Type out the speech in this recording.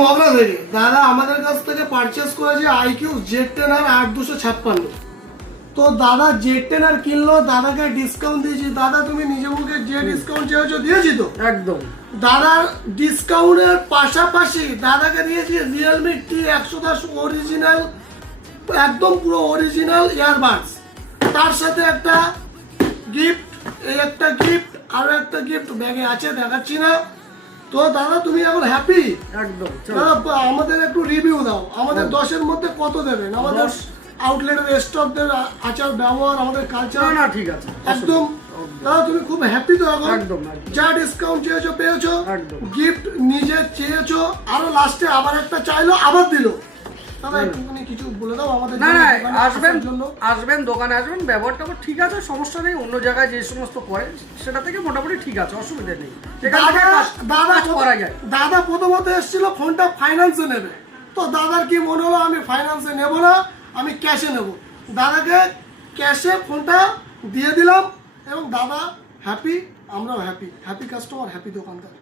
মগরা থেকে দাদা আমাদের কাছ থেকে পারচেস করেছে আইকিউ Z10 আর 8256। তো দাদা Z10 আর কিনলো, দাদাকে ডিসকাউন্ট দিয়েছি। দাদা তুমি নিজে মুখে যে ডিসকাউন্ট চেয়েছো দিয়েছি তো একদম। দাদার ডিসকাউন্টের পাশাপাশি দাদাকে দিয়েছি রিয়েলমি T110 অরিজিনাল, একদম পুরো অরিজিনাল ইয়ারবাডস, তার সাথে একটা গিফট, এই একটা গিফট আর একটা গিফট ব্যাগে আছে, দেখাচ্ছি না। তো দাদা তুমি এখন হ্যাপি? একদম। দাদা আমাদের একটু রিভিউ দাও, আমাদের 10-এর মধ্যে কত দেবেন? আমাদের আউটলেটের স্টকদের আচার ব্যবহার, আমাদের কালচার। না ঠিক আছে একদম। দাদা তুমি খুব হ্যাপি তো এখন? একদম। যা ডিসকাউন্ট চেয়েছো পেয়েছো, একদম। গিফট নিজে চেয়েছো, আরো লাস্টে আবার একটা চাইলো আবার দিলো। দাদা একটুখানি কিছু বলে দাও আমাদের না না, দোকানে আসবেন আসার জন্য। আসবেন দোকানে আসবেন, ব্যবহারটা ঠিক আছে, সমস্যা নেই। অন্য জায়গায় যে সমস্ত করে সেটা থেকে মোটামুটি ঠিক আছে, অসুবিধা নেই। দাদা করা যায়। দাদা প্রথমত এসেছিল ফোনটা ফাইন্যান্সে নেবে, তো দাদার কি মনে হলো আমি ফাইন্যান্সে নেব না, আমি ক্যাশে নেব। দাদাকে ক্যাশে ফোনটা দিয়ে দিলাম এবং দাদা হ্যাপি, আমরাও হ্যাপি। হ্যাপি কাস্টমার, হ্যাপি দোকানদার।